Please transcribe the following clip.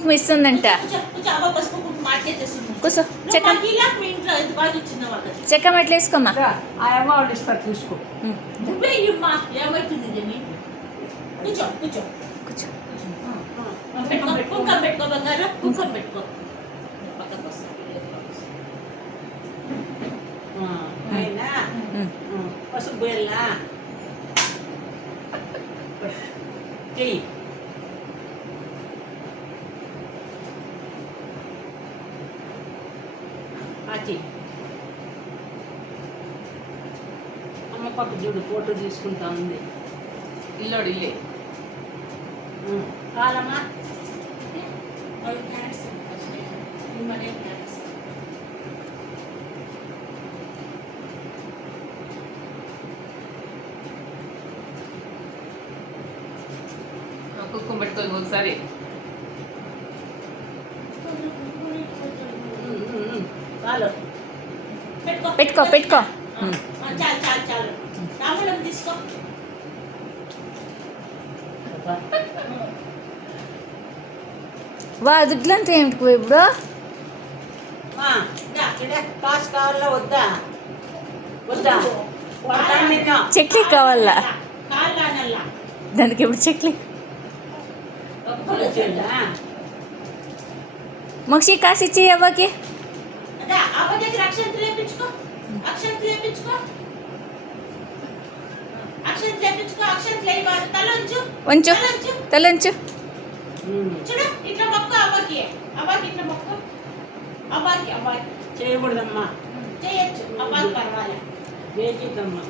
కుంకుమ ఇస్తుందంట. కూర్చో. చెక్కం చెక్కం ఎట్లా వేసుకోమ్మా. ఆ అమ్మ వాళ్ళు ఇస్తారు చూసుకో. కూర్చో కూర్చో కూర్చో. కుంకం పెట్టుకో బంగారు, కుంకం పెట్టుకో. పక్కకు వస్తా. పసుపు పోయాలా చెయ్యి. అమ్మ పక్క చూడు ఫోటో తీసుకుంటా ఉంది. ఇల్లోడు ఇల్లే కాలమ్మా కుంకుమ పెట్టుకోదు ఒకసారి. పెట్టుకో పెట్టుకో. చాలు చాలు చాలు. తాంబూలం తీసుకో. వా దుడ్లంతా ఏమిటి ఇప్పుడు? కాసు కావాలా వద్దా? వద్దా? చెక్లీ కావాలా దానికి? ఇప్పుడు చెక్లీ మక్షి కాసి ఇచ్చి అవ్వకి. అక్షంతలు వేపించుకో. అక్షంతలు వేపించుకో. అక్షంతలు వేపించుకో. అక్షంతలు తలంచు వంచు తలంచు. చూడు ఇట్లా మొక్క అవ్వకి. అవ్వకి ఇట్లా మొక్క. అవ్వకి అవ్వకి చేయకూడదమ్మా. చేయొచ్చు. అవ్వకి పర్వాలేదు. వేచిద్దమ్మా.